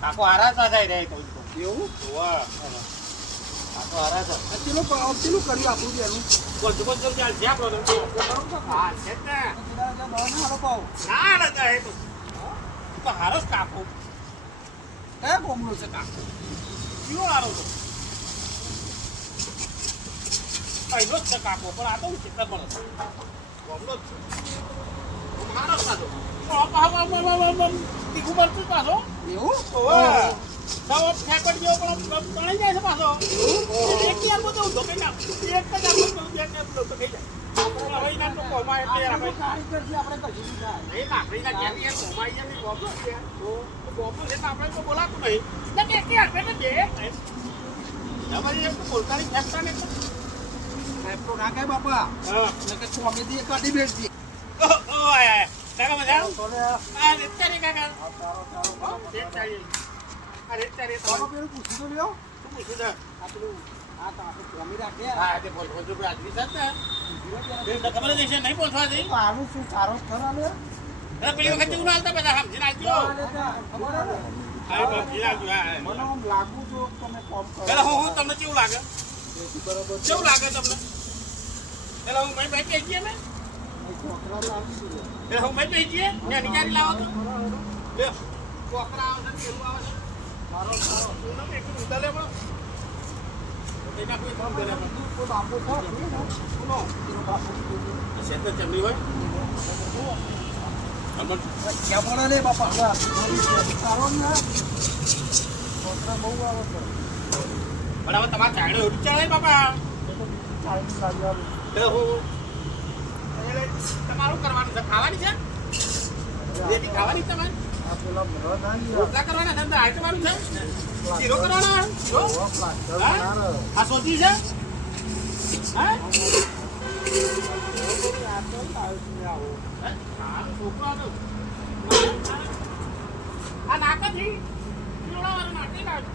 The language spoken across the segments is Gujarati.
કાકો હારા થાય રે તો એવું કાકો હારા છે પેલું કર્યું આપણું બેનું કોણ ચાલ જ્યાં પ્રોબ્લેમ હા છે ને ના ના એ તો હારો જ કાકો કયા કોમળો છે કાકો કયો હારો છે પહેલો જ છે કાકો પણ આ તો હું ચિત્ત પણ કોમળો જ છે હારો જ કાકો તીખું પડતું પાછો એવું ફેકટ જેવો પણ તણાઈ જાય છે પાછો એક યાર બધું ધોકે ના એક જ આપણું થઈ જાય હવે ના તો કોમા એટલે આપણે કારીગરથી આપણે કશું નહીં થાય એ કાકડીના ઘેર યાર કોમા યાર ની બોબલો છે તો બોબલો છે તો આપણે તો બોલાતું નહીં ના કે યાર બેને દે તમારી એક તો બોલતાની ફેંકતા ને તો ના કહે બાપા હા નકે કોમેડી કાઢી બેસી ઓ આયા કાકા મજા તોને આ રેતારી કાકા તારો રેતારી આ રેતારી તો પેલું પૂછી તો લ્યો શું પૂછું છે આપણું આ તો આપણે કોમી રાખે હા તે બોલ બોલ જો આદમી સાથે તે ખબર જ છે નહીં પહોંચવા દે આનું શું સારો ખરા લે અરે પેલી વખત કેવું હાલતા બધા સમજીને આવજો ખબર હે હા સમજીને આવજો હા મને આમ લાગુ જો તમે કોમ કરો પેલા હું તમને કેવું લાગે બરાબર કેવું લાગે તમને પેલા હું મેં બેઠી જઈએ ને છોકરા લાગી ગયો પેલા હું મેં બેઠી જઈએ ને નિકાળી લાવો તો લે કોકરા આવે છે કેવું આવે છે મારો તું ના એકલું ઉતાલે પણ એના કોઈ કામ કરે પણ તો બાપુ તો સુનો શેતર ચમડી હોય અમન ક્યાં પડે રે બાપા સારો ને છોકરા બહુ આવે છે પણ હવે તમારે ચાયડો ઉડી ચાલે બાપા ચાલી લાગ્યા એટલે હું તમારું કરવાનું છે ખાવાની છે રેડી ખાવાની તમારે આ પેલા મરદ આવી રોટલા કરવાના છે આઈ તમારું છે શીરો કરવાનો શીરો ગયા આ સોજી છે હા આ નાકાથી પીવડાવવાનું નાખી નાખ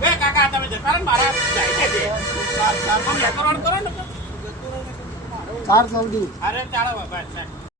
બે કાકા તમે જતા રહો મારા જાય છે આમ કરવાનું કરો ને ચાર જલ્દી અરે ચાલો બાબા